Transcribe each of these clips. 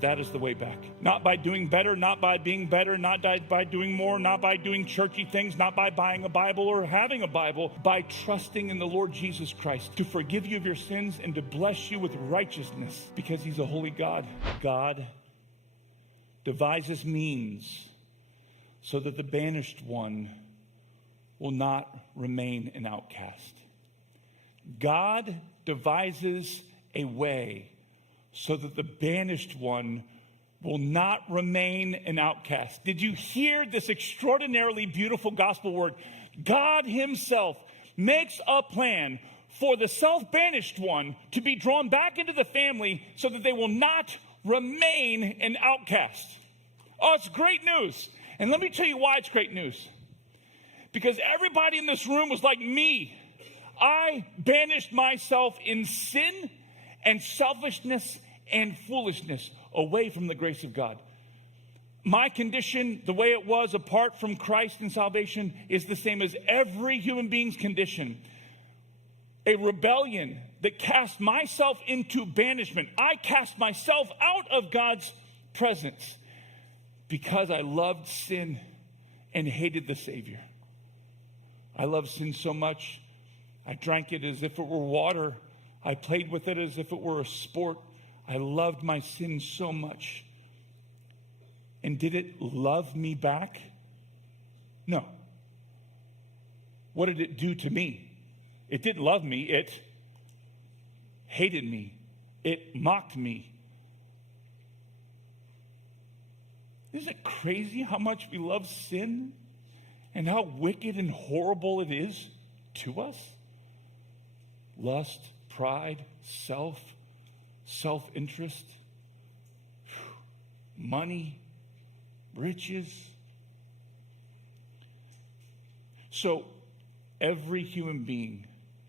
That is the way back. Not by doing better, not by being better, not by doing more, not by doing churchy things, not by buying a Bible or having a Bible, by trusting in the Lord Jesus Christ to forgive you of your sins and to bless you with righteousness because he's a holy God. God devises means so that the banished one will not remain an outcast. God devises a way so that the banished one will not remain an outcast. Did you hear this extraordinarily beautiful gospel word? God himself makes a plan for the self-banished one to be drawn back into the family so that they will not remain an outcast. Oh, it's great news. And let me tell you why it's great news. Because everybody in this room was like me. I banished myself in sin and selfishness and foolishness away from the grace of God. My condition, the way it was apart from Christ and salvation, is the same as every human being's condition. A rebellion that cast myself into banishment. I cast myself out of God's presence because I loved sin and hated the Savior. I loved sin so much, I drank it as if it were water. I played with it as if it were a sport. I loved my sin so much. And did it love me back? No. What did it do to me? It didn't love me. It hated me. It mocked me. Isn't it crazy how much we love sin and how wicked and horrible it is to us? Lust, pride, self-interest, money, riches. So every human being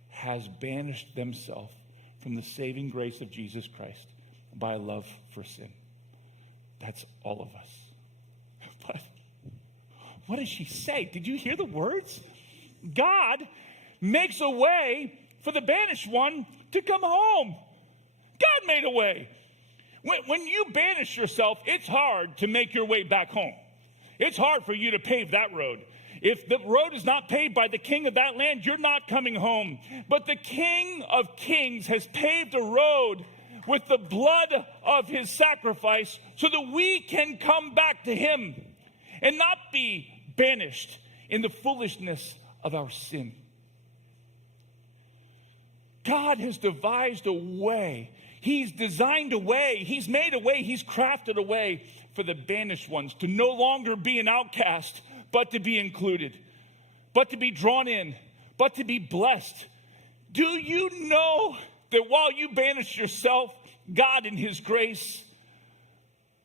has banished themselves from the saving grace of Jesus Christ by love for sin. That's all of us. But what does she say? Did you hear the words? God makes a way for the banished one to come home. God made a way. When you banish yourself, it's hard to make your way back home. It's hard for you to pave that road. If the road is not paved by the king of that land, you're not coming home. But the King of Kings has paved a road with the blood of his sacrifice so that we can come back to him and not be banished in the foolishness of our sin. God has devised a way. He's designed a way. He's made a way. He's crafted a way for the banished ones to no longer be an outcast, but to be included, but to be drawn in, but to be blessed. Do you know that while you banish yourself, God in his grace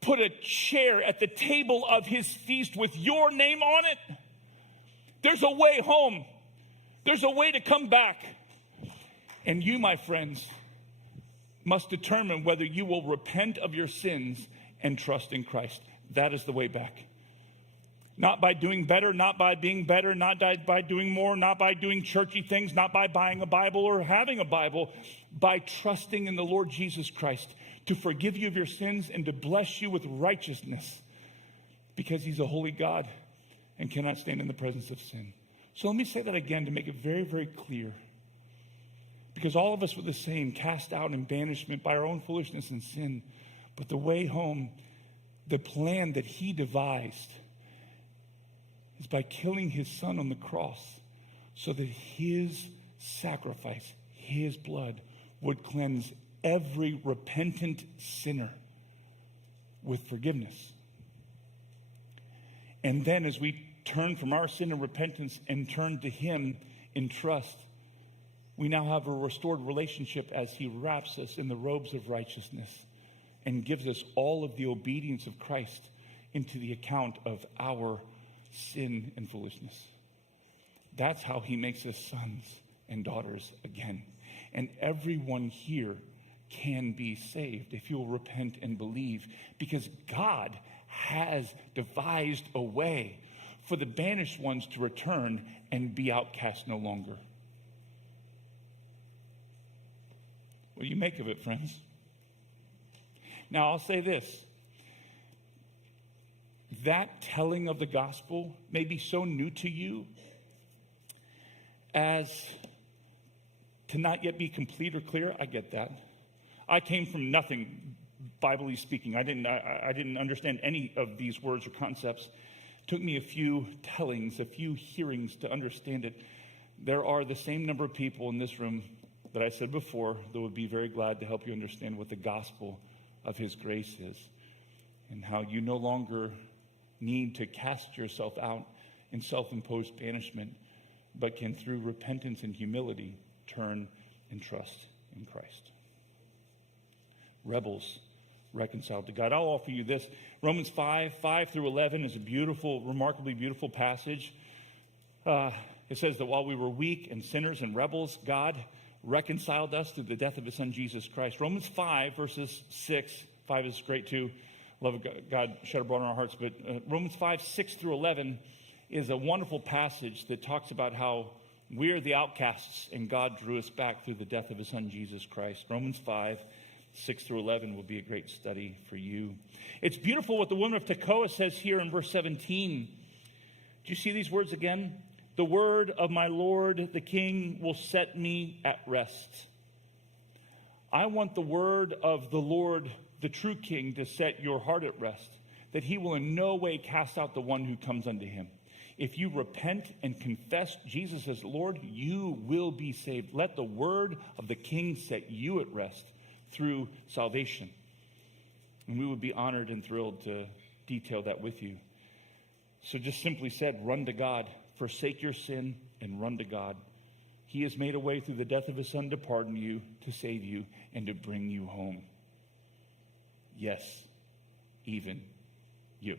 put a chair at the table of his feast with your name on it? There's a way home. There's a way to come back. And you, my friends, must determine whether you will repent of your sins and trust in Christ. That is the way back. Not by doing better, not by being better, not by doing more, not by doing churchy things, not by buying a Bible or having a Bible, by trusting in the Lord Jesus Christ to forgive you of your sins and to bless you with righteousness because he's a holy God and cannot stand in the presence of sin. So let me say that again to make it very, very clear. Because all of us were the same, cast out in banishment by our own foolishness and sin. But the way home, the plan that he devised, is by killing his son on the cross so that his sacrifice, his blood, would cleanse every repentant sinner with forgiveness. And then as we turn from our sin and repentance and turn to him in trust, we now have a restored relationship as he wraps us in the robes of righteousness and gives us all of the obedience of Christ into the account of our sin and foolishness. That's how he makes us sons and daughters again. And everyone here can be saved if you'll repent and believe, because God has devised a way for the banished ones to return and be outcast no longer. What do you make of it, friends? Now, I'll say this. that telling of the gospel may be so new to you as to not yet be complete or clear. I get that. I came from nothing, biblically speaking. I didn't understand any of these words or concepts. It took me a few tellings, a few hearings to understand it. There are the same number of people in this room that I said before that would be very glad to help you understand what the gospel of his grace is and how you no longer need to cast yourself out in self-imposed banishment, but can, through repentance and humility, turn and trust in Christ. Rebels reconciled to God. I'll offer you this. Romans 5 through 11 is a beautiful, remarkably beautiful passage. It says that while we were weak and sinners and rebels, God reconciled us through the death of his son, Jesus Christ. Romans 5, verses 6. 5 is great too. Love of God shed abroad in our hearts. But Romans 5, 6 through 11 is a wonderful passage that talks about how we're the outcasts and God drew us back through the death of his son, Jesus Christ. Romans 5, 6 through 11 will be a great study for you. It's beautiful what the woman of Tekoa says here in verse 17. Do you see these words again? The word of my Lord, the King, will set me at rest. I want the word of the Lord, the true King, to set your heart at rest, that he will in no way cast out the one who comes unto him. If you repent and confess Jesus as Lord, you will be saved. Let the word of the King set you at rest through salvation. And we would be honored and thrilled to detail that with you. So just simply said, run to God. Forsake your sin and run to God. He has made a way through the death of his son to pardon you, to save you, and to bring you home. Yes, even you.